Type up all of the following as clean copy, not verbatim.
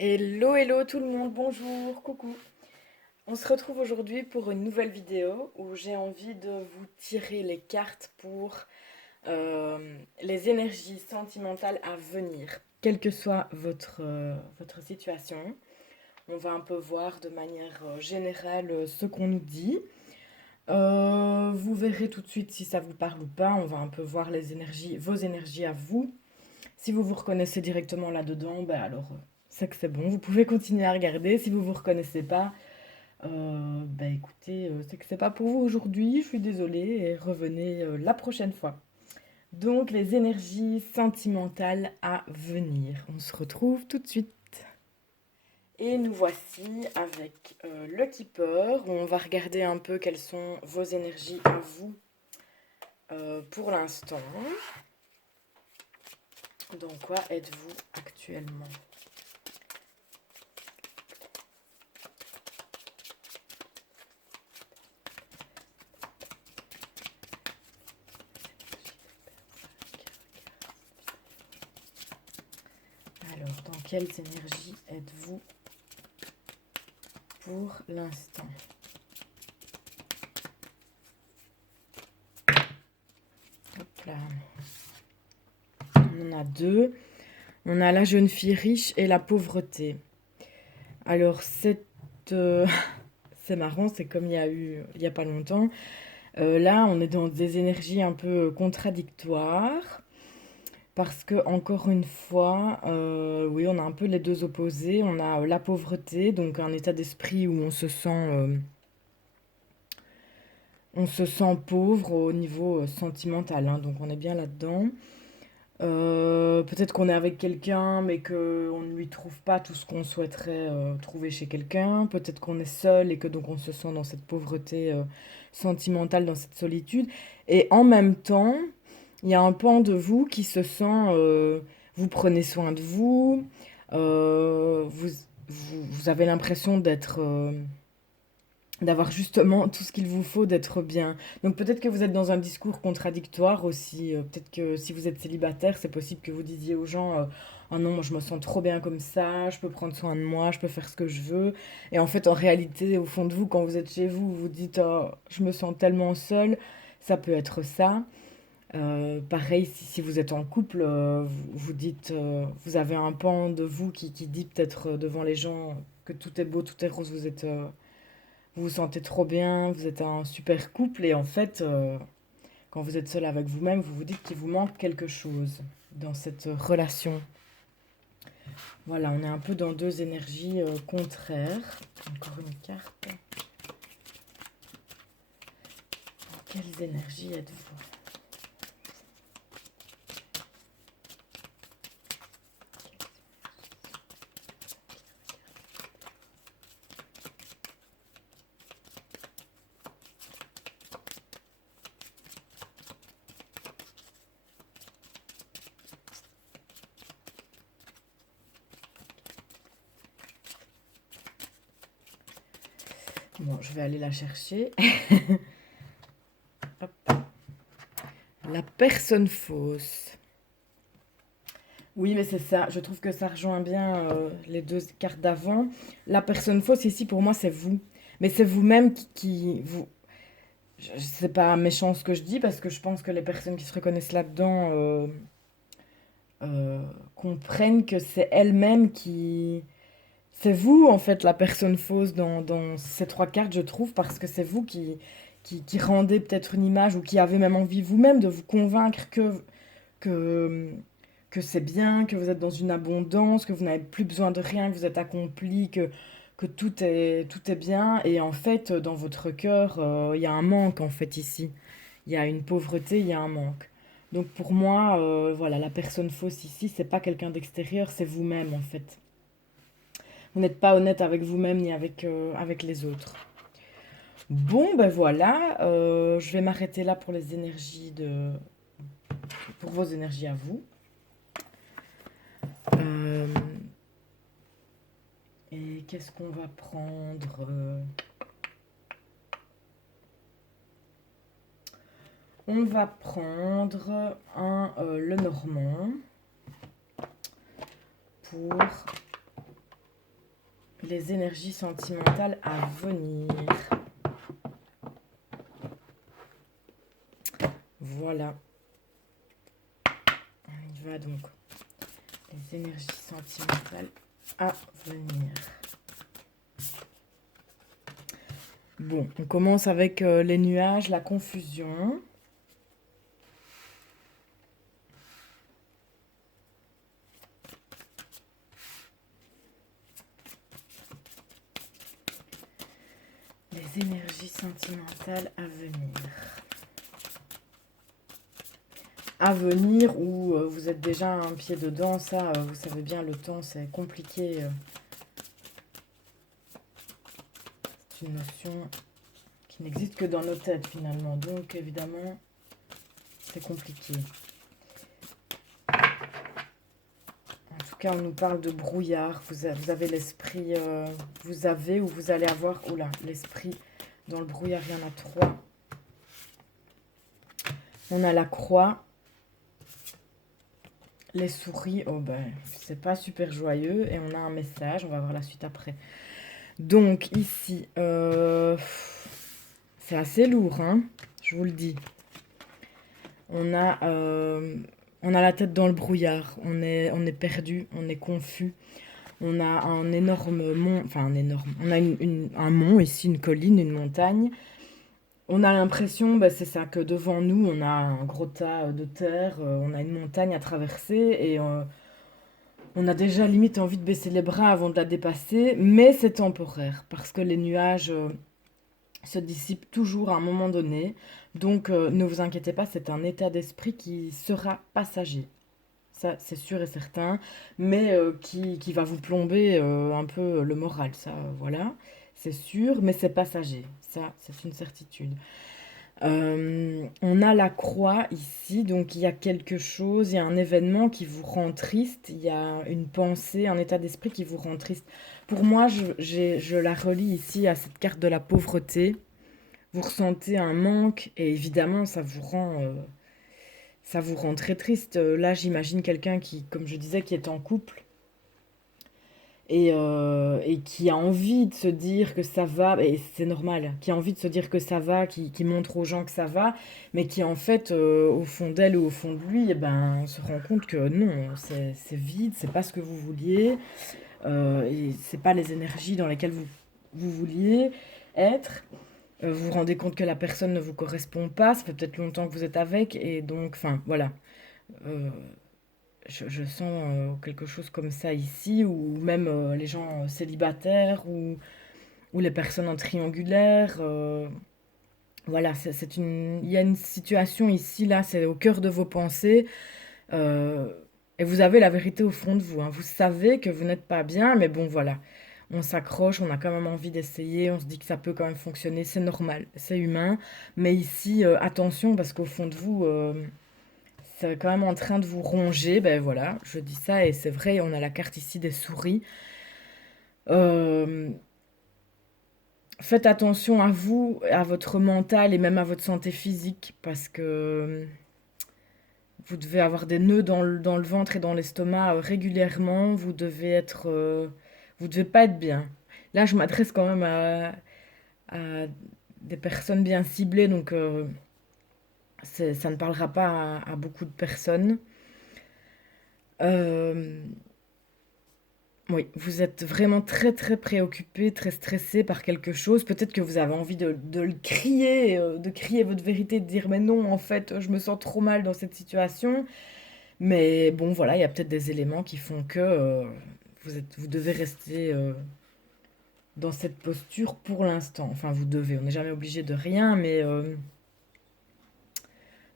Hello, hello tout le monde, bonjour, coucou. On se retrouve aujourd'hui pour une nouvelle vidéo où j'ai envie de vous tirer les cartes pour les énergies sentimentales à venir. Quelle que soit votre situation, on va un peu voir de manière générale ce qu'on nous dit. Vous verrez tout de suite si ça vous parle ou pas. On va un peu voir les énergies, vos énergies à vous. Si vous vous reconnaissez directement là-dedans, ben alors c'est que c'est bon, vous pouvez continuer à regarder. Si vous vous reconnaissez pas, ben écoutez, c'est que c'est pas pour vous aujourd'hui, je suis désolée et revenez la prochaine fois. Donc les énergies sentimentales à venir. On se retrouve tout de suite. Et nous voici avec le Keeper, où on va regarder un peu quelles sont vos énergies à vous pour l'instant. Dans quoi êtes-vous actuellement? Alors, dans quelles énergies êtes-vous pour l'instant? Hop là. On en a deux. On a la jeune fille riche et la pauvreté. Alors, c'est marrant, c'est comme il y a eu il y a pas longtemps. Là, on est dans des énergies un peu contradictoires. Parce que, encore une fois, oui, on a un peu les deux opposés. On a la pauvreté, donc un état d'esprit où on se sent pauvre au niveau sentimental, hein, donc on est bien là-dedans. Peut-être qu'on est avec quelqu'un, mais qu'on ne lui trouve pas tout ce qu'on souhaiterait trouver chez quelqu'un. Peut-être qu'on est seul et que donc on se sent dans cette pauvreté sentimentale, dans cette solitude. Et en même temps, il y a un pan de vous qui se sent, vous prenez soin de vous, vous avez l'impression d'avoir justement tout ce qu'il vous faut, d'être bien. Donc peut-être que vous êtes dans un discours contradictoire aussi. Peut-être que si vous êtes célibataire, c'est possible que vous disiez aux gens oh non, moi je me sens trop bien comme ça, je peux prendre soin de moi, je peux faire ce que je veux. Et en fait, en réalité, au fond de vous, quand vous êtes chez vous, vous vous dites oh, je me sens tellement seule. Ça peut être ça. Pareil, si vous êtes en couple, vous dites, vous avez un pan de vous qui dit peut-être devant les gens que tout est beau, tout est rose, vous vous sentez trop bien, vous êtes un super couple et en fait, quand vous êtes seul avec vous-même, vous vous dites qu'il vous manque quelque chose dans cette relation. Voilà, on est un peu dans deux énergies contraires. Encore une carte. Dans quelles énergies êtes-vous? Bon, je vais aller la chercher. Hop. La personne fausse. Oui, mais c'est ça. Je trouve que ça rejoint bien les deux cartes d'avant. La personne fausse ici, pour moi, c'est vous. Mais c'est vous-même qui vous. C'est pas méchant ce que je dis parce que je pense que les personnes qui se reconnaissent là-dedans euh, comprennent que c'est elles-mêmes qui. C'est vous, en fait, la personne fausse dans ces trois cartes, je trouve, parce que c'est vous qui rendez peut-être une image ou qui avez même envie vous-même de vous convaincre que, que c'est bien, que vous êtes dans une abondance, que vous n'avez plus besoin de rien, que vous êtes accompli, que tout est bien. Et en fait, dans votre cœur, il y a un manque, en fait, ici. Il y a une pauvreté, il y a un manque. Donc pour moi, voilà, la personne fausse ici, c'est pas quelqu'un d'extérieur, c'est vous-même, en fait. Vous n'êtes pas honnête avec vous-même ni avec les autres. Bon, ben voilà, je vais m'arrêter là pour les énergies pour vos énergies à vous. Euh, et qu'est-ce qu'on va prendre? On va prendre le Normand pour les énergies sentimentales à venir. Voilà. On y va donc. Les énergies sentimentales à venir. Bon, on commence avec les nuages, la confusion. Les énergies sentimentales à venir. À venir ou vous êtes déjà un pied dedans, ça, vous savez bien, le temps, c'est compliqué. C'est une notion qui n'existe que dans nos têtes finalement, donc évidemment, c'est compliqué. En tout cas, on nous parle de brouillard. Vous avez l'esprit, vous avez ou vous allez avoir, oula, l'esprit dans le brouillard, il y en a 3. On a la croix, les souris, oh ben, c'est pas super joyeux, et on a un message, on va voir la suite après. Donc ici, c'est assez lourd, hein, je vous le dis. On a la tête dans le brouillard, on est perdu, on est confus. On a un énorme mont, enfin un énorme, on a un mont ici, une colline, une montagne. On a l'impression, bah, c'est ça, que devant nous, on a un gros tas de terre, on a une montagne à traverser et on a déjà limite envie de baisser les bras avant de la dépasser, mais c'est temporaire parce que les nuages se dissipent toujours à un moment donné. Donc ne vous inquiétez pas, c'est un état d'esprit qui sera passager. Ça, c'est sûr et certain, mais qui va vous plomber un peu le moral, ça, voilà, c'est sûr, mais c'est passager, ça, c'est une certitude. On a la croix ici, donc il y a quelque chose, il y a un événement qui vous rend triste, il y a une pensée, un état d'esprit qui vous rend triste. Pour moi, je la relie ici à cette carte de la pauvreté. Vous ressentez un manque et évidemment, ça vous rend très triste. Là, j'imagine quelqu'un qui, comme je disais, qui est en couple et qui a envie de se dire que ça va, et c'est normal, qui a envie de se dire que ça va, qui montre aux gens que ça va, mais qui en fait, au fond d'elle ou au fond de lui, eh ben, se rend compte que non, c'est vide, c'est pas ce que vous vouliez, et c'est pas les énergies dans lesquelles vous vouliez être. Vous vous rendez compte que la personne ne vous correspond pas, ça fait peut-être longtemps que vous êtes avec, et donc, enfin, voilà. Euh, je sens quelque chose comme ça ici, ou même les gens célibataires, ou les personnes en triangulaire. Voilà, il y a une situation ici, là, c'est au cœur de vos pensées. euh, et vous avez la vérité au fond de vous, hein. Vous savez que vous n'êtes pas bien, mais bon, voilà. On s'accroche, on a quand même envie d'essayer, on se dit que ça peut quand même fonctionner, c'est normal, c'est humain. Mais ici, attention, parce qu'au fond de vous, c'est quand même en train de vous ronger. Ben voilà, je dis ça et c'est vrai, on a la carte ici des souris. Euh, Faites attention à vous, à votre mental et même à votre santé physique parce que vous devez avoir des nœuds dans le ventre et dans l'estomac régulièrement. Vous devez pas être bien. Là, je m'adresse quand même à des personnes bien ciblées, donc ça ne parlera pas à beaucoup de personnes. Euh, Oui, vous êtes vraiment très très préoccupé, très stressé par quelque chose. Peut-être que vous avez envie de le crier, de crier votre vérité, de dire mais non, en fait, je me sens trop mal dans cette situation. Mais bon, voilà, il y a peut-être des éléments qui font que vous devez rester dans cette posture pour l'instant. Enfin, vous devez, on n'est jamais obligé de rien, mais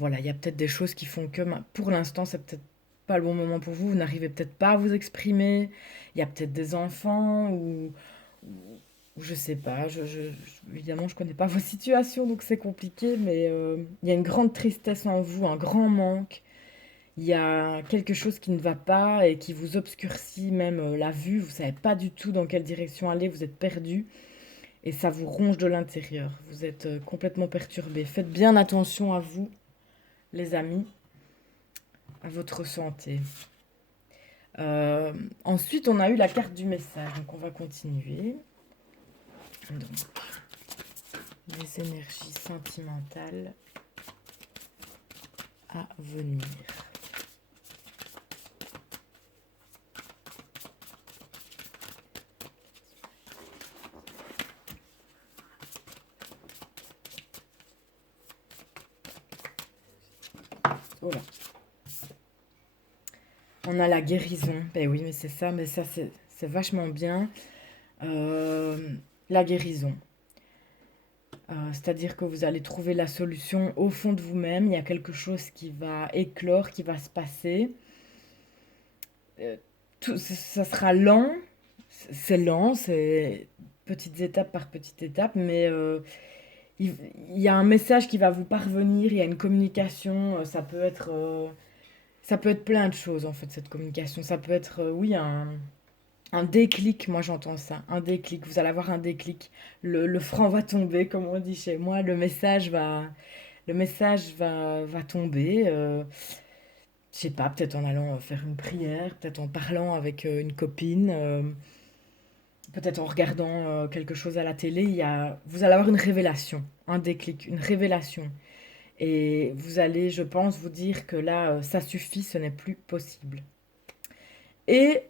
voilà, il y a peut-être des choses qui font que pour l'instant, c'est peut-être pas le bon moment pour vous. Vous n'arrivez peut-être pas à vous exprimer. Il y a peut-être des enfants ou je sais pas. Évidemment, je connais pas vos situations, donc c'est compliqué. Mais il y a une grande tristesse en vous, un grand manque. Il y a quelque chose qui ne va pas et qui vous obscurcit même la vue. Vous savez pas du tout dans quelle direction aller. Vous êtes perdu et ça vous ronge de l'intérieur. Vous êtes complètement perturbé. Faites bien attention à vous, les amis, à votre santé. Euh, Ensuite, on a eu la carte du message. Donc, on va continuer. Donc, les énergies sentimentales à venir. Voilà. On a la guérison. Ben oui, mais c'est ça, c'est vachement bien. Euh, la guérison. C'est-à-dire que vous allez trouver la solution au fond de vous-même. Il y a quelque chose qui va éclore, qui va se passer. Euh, Ça sera lent. C'est lent, c'est petites étapes par petites étapes, mais il, il y a un message qui va vous parvenir, il y a une communication. Ça peut être plein de choses en fait, cette communication. Ça peut être, oui, un déclic, moi j'entends ça, un déclic. Vous allez avoir un déclic. Le franc va tomber, comme on dit chez moi. Le message va tomber. Je sais pas, peut-être en allant faire une prière, peut-être en parlant avec une copine, peut-être en regardant quelque chose à la télé. Vous allez avoir une révélation, un déclic, une révélation. Et vous allez, je pense, vous dire que là, ça suffit, ce n'est plus possible. Et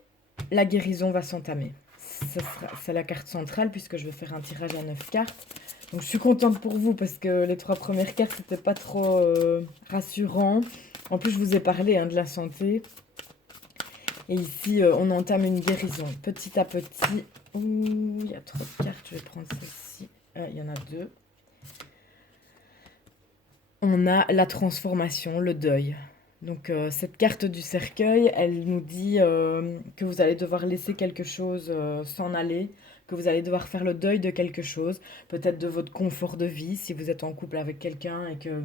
la guérison va s'entamer. C'est la carte centrale puisque je vais faire un tirage à 9 cartes. Donc je suis contente pour vous parce que les 3 premières cartes c'était pas trop rassurant. En plus je vous ai parlé de la santé. Et ici on entame une guérison petit à petit. Ouh, il y a trop de cartes, je vais prendre celle-ci. Il y en a 2. On a la transformation, le deuil. Donc cette carte du cercueil, elle nous dit que vous allez devoir laisser quelque chose s'en aller, que vous allez devoir faire le deuil de quelque chose, peut-être de votre confort de vie si vous êtes en couple avec quelqu'un et que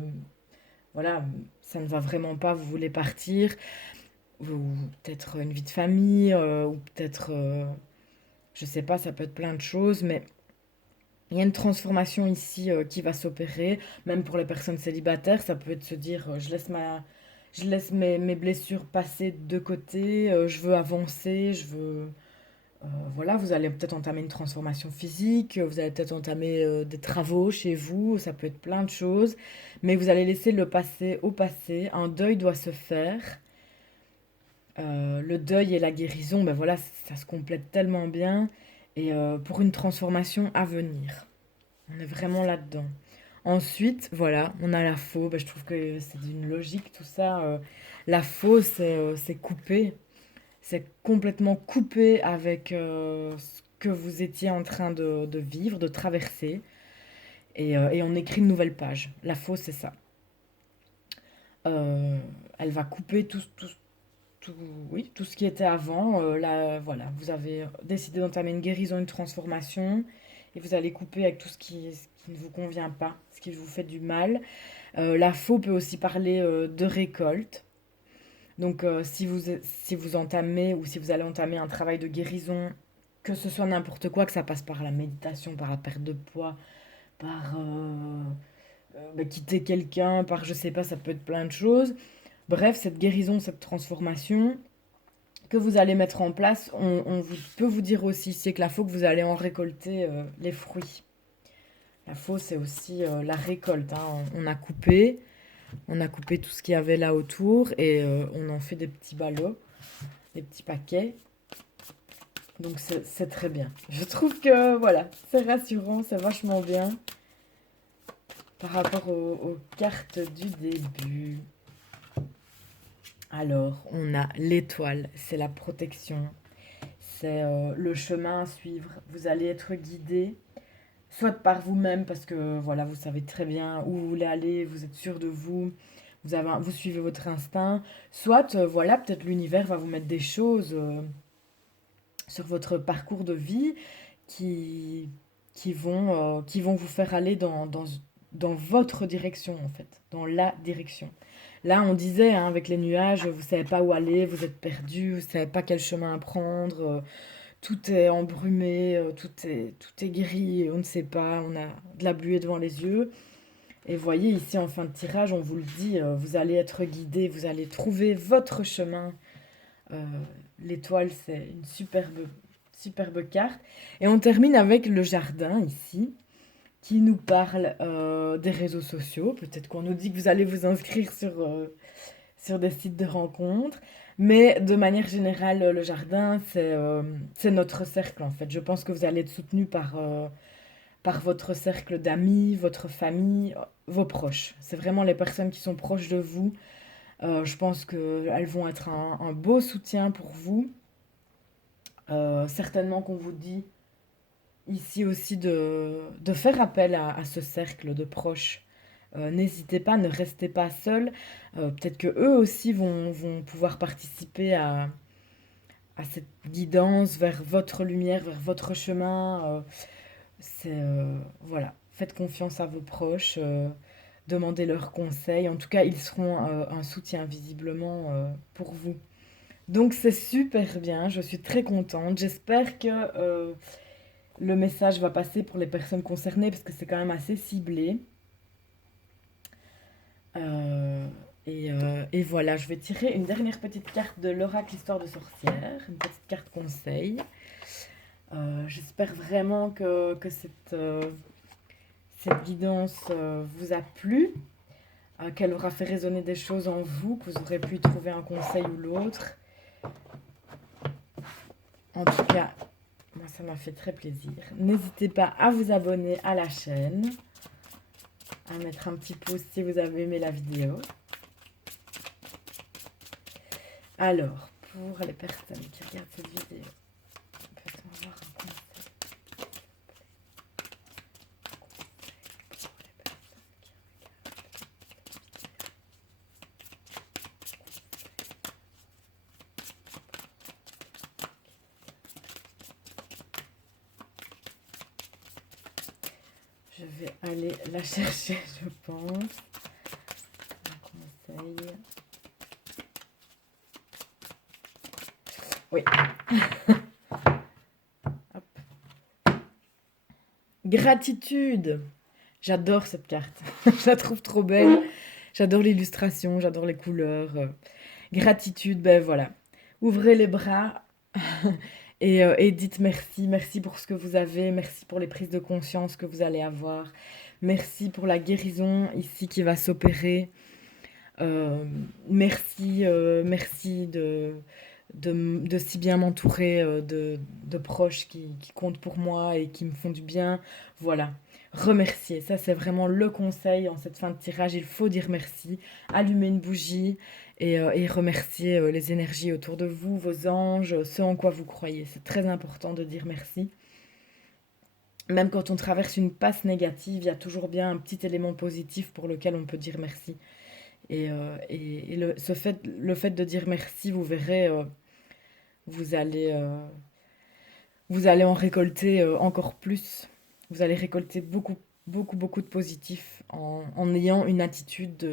voilà, ça ne va vraiment pas, vous voulez partir, ou peut-être une vie de famille, ou peut-être, je sais pas, ça peut être plein de choses, mais il y a une transformation ici qui va s'opérer, même pour les personnes célibataires, ça peut être se dire je laisse mes blessures passer de côté, je veux avancer, voilà, vous allez peut-être entamer une transformation physique, vous allez peut-être entamer des travaux chez vous, ça peut être plein de choses, mais vous allez laisser le passé au passé, un deuil doit se faire. Le deuil et la guérison, ben voilà, ça se complète tellement bien, et pour une transformation à venir. On est vraiment là-dedans. Ensuite, voilà, on a la faux. Ben, je trouve que c'est d'une logique tout ça. La faux, c'est coupé. C'est complètement coupé avec ce que vous étiez en train de vivre, de traverser. Et on écrit une nouvelle page. La faux, c'est ça. Euh, Elle va couper tout, oui, tout ce qui était avant. Là, voilà, vous avez décidé d'entamer une guérison, une transformation. Et vous allez couper avec tout ce qui ne vous convient pas, ce qui vous fait du mal. La faux peut aussi parler de récolte. Donc si vous entamez ou si vous allez entamer un travail de guérison, que ce soit n'importe quoi, que ça passe par la méditation, par la perte de poids, par quitter quelqu'un, par je sais pas, ça peut être plein de choses. Bref, cette guérison, cette transformation que vous allez mettre en place, peut vous dire aussi, c'est que la faux que vous allez en récolter les fruits. La faux, c'est aussi la récolte, hein. On a coupé tout ce qu'il y avait là autour et on en fait des petits ballots, des petits paquets. Donc c'est très bien. Je trouve que voilà, c'est rassurant, c'est vachement bien par rapport aux cartes du début. Alors, on a l'étoile, c'est la protection, c'est le chemin à suivre. Vous allez être guidé, soit par vous-même, parce que voilà, vous savez très bien où vous voulez aller, vous êtes sûr de vous, vous suivez votre instinct, soit voilà, peut-être l'univers va vous mettre des choses sur votre parcours de vie qui, qui vont vous faire aller dans votre direction, en fait, dans la direction. Là, on disait, hein, avec les nuages, vous savez pas où aller, vous êtes perdu, vous savez pas quel chemin prendre, tout est embrumé, tout est gris, on ne sait pas, on a de la buée devant les yeux. Et voyez, ici, en fin de tirage, on vous le dit, vous allez être guidé, vous allez trouver votre chemin, euh, l'étoile, c'est une superbe carte. Et on termine avec le jardin ici, qui nous parle des réseaux sociaux. Peut-être qu'on nous dit que vous allez vous inscrire sur des sites de rencontres. Mais de manière générale, le jardin, c'est notre cercle en fait. Je pense que vous allez être soutenu par votre cercle d'amis, votre famille, vos proches. C'est vraiment les personnes qui sont proches de vous. Je pense qu'elles vont être un beau soutien pour vous. Certainement qu'on vous dit ici aussi de faire appel à ce cercle de proches. N'hésitez pas, ne restez pas seul. Peut-être que eux aussi vont pouvoir participer à cette guidance vers votre lumière, vers votre chemin. Voilà, faites confiance à vos proches, demandez leurs conseils. En tout cas, ils seront un soutien visiblement pour vous. Donc c'est super bien, je suis très contente. J'espère que le message va passer pour les personnes concernées parce que c'est quand même assez ciblé. Euh, et voilà, je vais tirer une dernière petite carte de l'oracle Histoire de sorcière, une petite carte conseil. J'espère vraiment que cette guidance vous a plu, qu'elle aura fait résonner des choses en vous, que vous aurez pu y trouver un conseil ou l'autre. En tout cas, moi ça m'a fait très plaisir. N'hésitez pas à vous abonner à la chaîne, à mettre un petit pouce si vous avez aimé la vidéo. Alors, pour les personnes qui regardent cette vidéo, peut-on avoir un conseil? Je vais aller la chercher, je pense. Un conseil. Oui. Hop. Gratitude. J'adore cette carte. Je la trouve trop belle. J'adore l'illustration, j'adore les couleurs. Gratitude, ben voilà. Ouvrez les bras et dites merci. Merci pour ce que vous avez. Merci pour les prises de conscience que vous allez avoir. Merci pour la guérison ici qui va s'opérer. Merci de si bien m'entourer de proches qui comptent pour moi et qui me font du bien. Voilà. Remercier, ça c'est vraiment le conseil en cette fin de tirage. Il faut dire merci, allumer une bougie et remercier les énergies autour de vous, vos anges, ce en quoi vous croyez. C'est très important de dire merci. Même quand on traverse une passe négative, il y a toujours bien un petit élément positif pour lequel on peut dire merci. Et le fait de dire merci, vous verrez, vous allez, euh, vous allez en récolter encore plus. Vous allez récolter beaucoup de positifs en ayant une attitude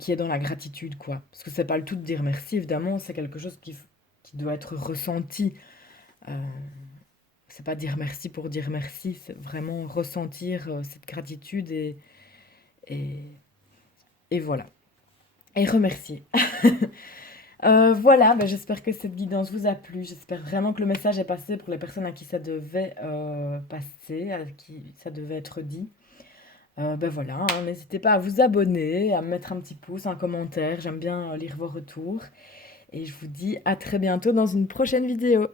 qui est dans la gratitude, quoi. Parce que c'est pas le tout de dire merci, évidemment, c'est quelque chose qui doit être ressenti. Euh, c'est pas dire merci pour dire merci, c'est vraiment ressentir cette gratitude et, et voilà. Et remercier. Voilà, bah, j'espère que cette guidance vous a plu. J'espère vraiment que le message est passé pour les personnes à qui ça devait passer, à qui ça devait être dit. Ben voilà, hein, n'hésitez pas à vous abonner, à me mettre un petit pouce, un commentaire. J'aime bien lire vos retours. Et je vous dis à très bientôt dans une prochaine vidéo.